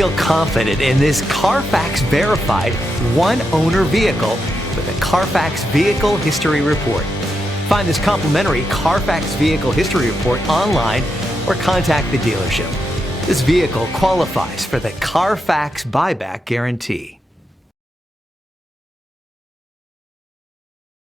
Feel confident in this Carfax verified one-owner vehicle with a Carfax Vehicle History Report. Find this complimentary Carfax Vehicle History Report online or contact the dealership. This vehicle qualifies for the Carfax Buyback Guarantee.